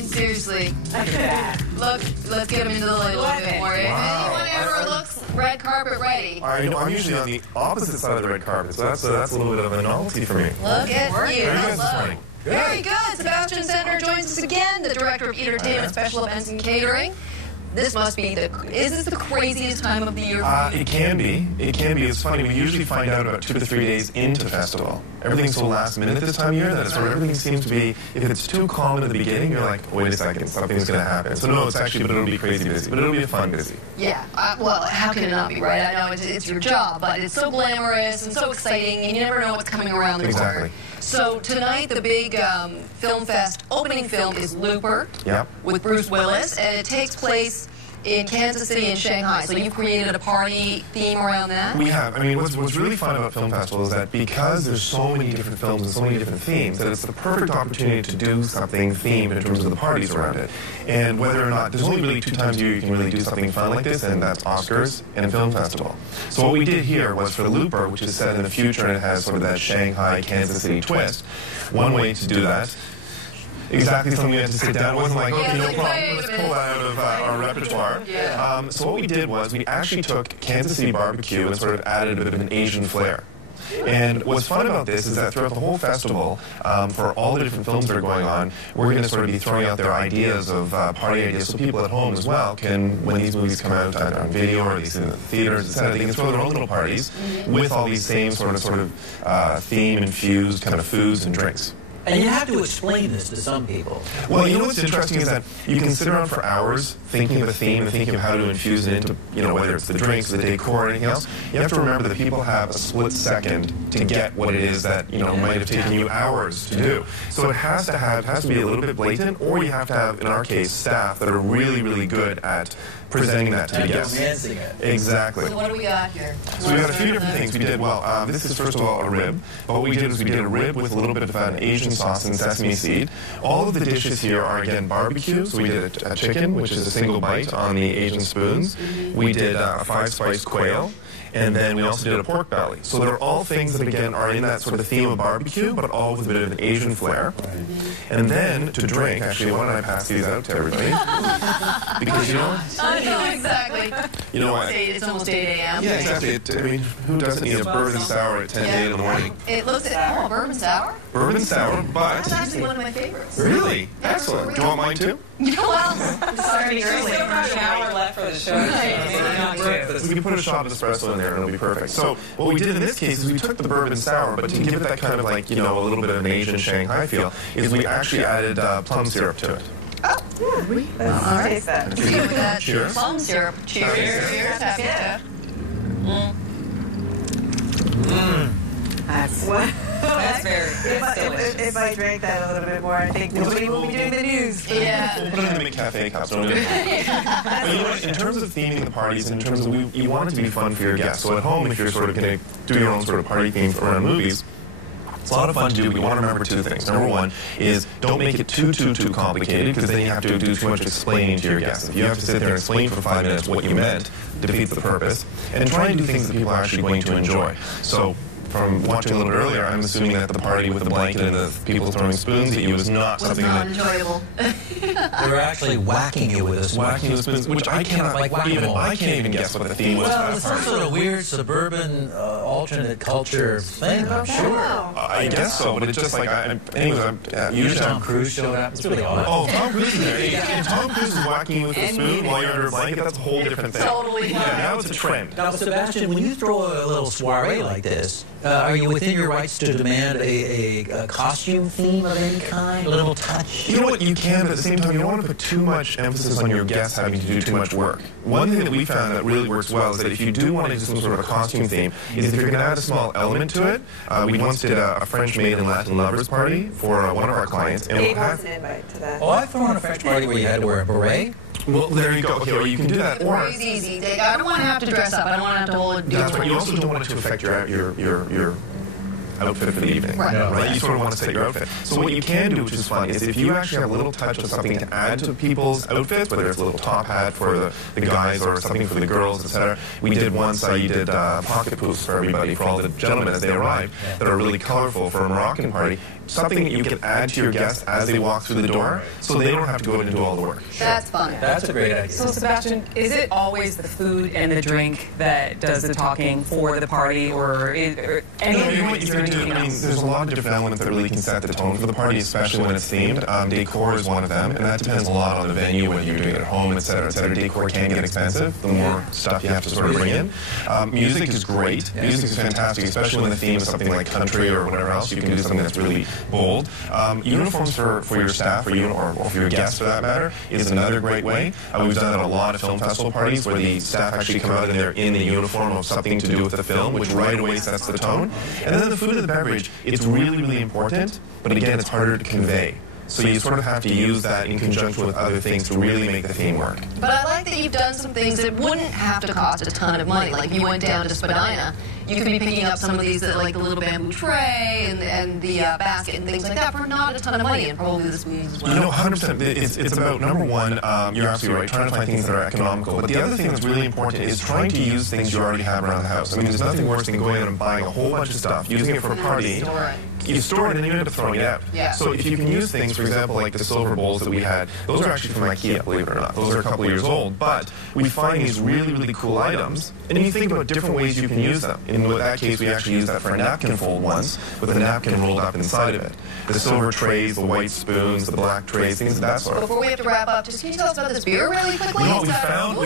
mean, seriously. Look, let's get him into the light a little bit more. Wow. If anyone ever looks red carpet ready. I'm usually on the opposite side of the red carpet, so that's a little bit of a novelty for me. Look at you. How are you guys this morning? Very good. Sebastian Sender joins us again, the Director of Entertainment, Special Events and Catering. This must be is this the craziest time of the year? It can be. It can be. It's funny. We usually find out about 2 to 3 days into festival. Everything's so last minute this time of year that sort of everything seems to be, if it's too calm in the beginning, you're like, wait a second, something's going to happen. So no, it's actually, but it'll be crazy busy. But it'll be a fun busy. Yeah. Well, how can it not be, right? I know it's your job, but it's so glamorous and so exciting, and you never know what's coming around the corner. Exactly. So tonight, the big film fest opening film is Looper with Bruce Willis, and it takes place in Kansas City and Shanghai. So you created a party theme around that? We have. I mean, what's really fun about film festival is that because there's so many different films and so many different themes, that it's the perfect opportunity to do something themed in terms of the parties around it. And whether or not, there's only really 2 times a year you can really do something fun like this, and that's Oscars and film festival. So what we did here was for Looper, which is set in the future and it has sort of that Shanghai, Kansas City twist, one way to do that, exactly something we had to sit down. It wasn't like, okay, no problem, let's pull that out of our repertoire. So what we did was we actually took Kansas City barbecue and sort of added a bit of an Asian flair. And what's fun about this is that throughout the whole festival, for all the different films that are going on, we're going to sort of be throwing out their ideas of party ideas, so people at home as well can, when these movies come out on video or these in the theaters, etc., they can throw their own little parties with all these same sort of theme-infused kind of foods and drinks. And you have to explain this to some people. Well, you know what's interesting is that you can sit around for hours thinking of a theme and thinking of how to infuse it into, whether it's the drinks, the decor, or anything else. You have to remember that people have a split second to get what it is that, might have taken you hours to do. So it has to be a little bit blatant, or you have to have, in our case, staff that are really, really good at presenting that to the guests. Exactly. So what do we got here? So we got a few different things. We did, this is first of all a rib. But what we did is we did a rib with a little bit of an Asian sauce and sesame seed. All of the dishes here are, again, barbecue. So we did a chicken, which is a single bite on the Asian spoons. We did a 5-spice quail. And then we also did a pork belly. So they're all things that, again, are in that sort of theme of barbecue, but all with a bit of an Asian flair. And then, to drink, actually, why don't I pass these out to everybody? Because, I know, exactly. You know what? It's almost 8 a.m. Yeah, exactly. Who doesn't need a bourbon sour at 10 a.m. in the morning? It looks at, bourbon sour? Bourbon sour, but... That's actually one of my favorites. Really? Excellent. Do you want mine, too? Well, sorry, early. Still got an hour left for the show. We can put a shot of espresso in there and it'll be perfect. So what we did in this case is we took the bourbon sour, but to give it that kind of like, a little bit of an Asian Shanghai feel, is we actually added plum syrup to it. Oh, all right. Taste that. Let's go with that. Cheers. Plum syrup. Cheers. Cheers. Happy stuff. That's what. That's very. If I drank that a little bit more, I think nobody will be doing the news. Yeah. We'll put it in the McCafe cups. Don't do it. But you know what? In terms of theming the parties, in terms of you want it to be fun for your guests. So at home, if you're sort of going to do your own sort of party theme around movies, it's a lot of fun to do, but you want to remember 2 things. Number 1 is don't make it too complicated, because then you have to do too much explaining to your guests. If you have to sit there and explain for 5 minutes what you meant, it defeats the purpose. And try and do things that people are actually going to enjoy. So from watching a little bit earlier, I'm assuming that the party with the blanket and the people throwing spoons at you was not something that... enjoyable. They were actually whacking you with a spoon. Whacking with spoons, which I cannot, I can't even guess what the theme was. Well, it's some sort of weird suburban alternate culture thing, I'm sure. I guess so, but it's just like, usually Tom Cruise showed up. It's really odd. Oh, Tom Cruise is there. And Tom Cruise is whacking you with a spoon while you're under a blanket. That's a whole different thing. Totally. Yeah, now it's a trend. Now, Sebastian, when you throw a little soiree like this, are you within your rights to demand a costume theme of any kind, a little touch? You know what, you can, but at the same time, you don't want to put too much emphasis on your guests having to do too much work. One thing that we found that really works well is that if you do want to do some sort of a costume theme, is if you're going to add a small element to it. We once did a French maid and Latin lovers party for one of our clients. And Dave wants an invite to that. Oh, I've thrown a French party where you had to wear a beret. Well, there you go. Okay, well, you can do that. Or It's easy. I don't want to have to dress up. I don't want to have to hold it. that's right. You also don't want it to affect your outfit for the evening. Right? You sort of want to set your outfit. So what you can do, which is fun, is if you actually have a little touch of something to add to people's outfits, whether it's a little top hat for the guys or something for the girls, etc. We did once, you did pocket poofs for everybody, for all the gentlemen as they arrived, that are really colorful for a Moroccan party. Something that you can add to your guests as they walk through the door, so they don't have to go in and do all the work. That's fun. That's a great idea. So, Sebastian, is it always the food and the drink that does the talking for the party, or anything else? There's a lot of different elements that really can set the tone for the party, especially when it's themed. Decor is one of them, and that depends a lot on the venue, whether you're doing it at home, etc., etc. Decor can get expensive, the more stuff you have to sort of bring in. Music is great. Music is fantastic, especially when the theme is something like country or whatever else. You can do something that's really bold. Uniforms for your staff or for your guests, for that matter, is another great way. We've done that at a lot of film festival parties where the staff actually come out and they're in the uniform of something to do with the film, which right away sets the tone. And then the food and the beverage, it's really, really important, but again, it's harder to convey. So you sort of have to use that in conjunction with other things to really make the theme work. But I like that you've done some things that wouldn't have to cost a ton of money. Like you went down to Spadina. You could be picking up some of these, like the little bamboo tray and the basket and things like that for not a ton of money, and probably the squeeze as well. 100%. It's about, number one, you're absolutely right, trying to find things that are economical. But the other thing that's really important is trying to use things you already have around the house. I mean, there's nothing worse than going out and buying a whole bunch of stuff, using it for a party. You store it and then you end up throwing it out. Yeah. So if you can use things, for example, like the silver bowls that we had, those are actually from IKEA, believe it or not. Those are a couple of years old, but we find these really, really cool items, and you think about different ways you can use them. In that case, we actually used that for a napkin fold once, with a napkin rolled up inside of it. The silver trays, the white spoons, the black trays, things of that sort. Before we have to wrap up, just can you tell us about this beer really quickly? We found,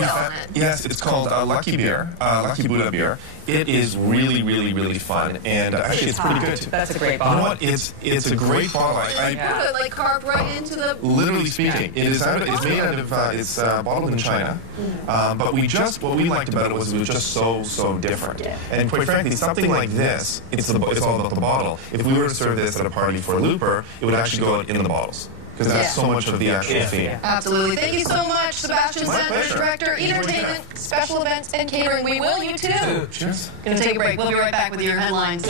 yes, it's called Lucky Beer, Lucky Buddha beer. It is really, really, really fun, and actually it's pretty good too. That's a great bottle. You know what? It's a great bottle. Put it like carved right into the. Literally speaking, it's made out of it's bottled in China, but what we liked about it was just so different. And quite frankly, something like this, it's all about the bottle. If we were to serve this at a party for a looper, it would actually go out in the bottles. Because that's so much of the actual theme. Absolutely. Thank you so much, Sebastian Sanders, Director, Entertainment, Special Events, and Catering. We will, you too. Cheers. Going to take a break. We'll be right back with your headlines.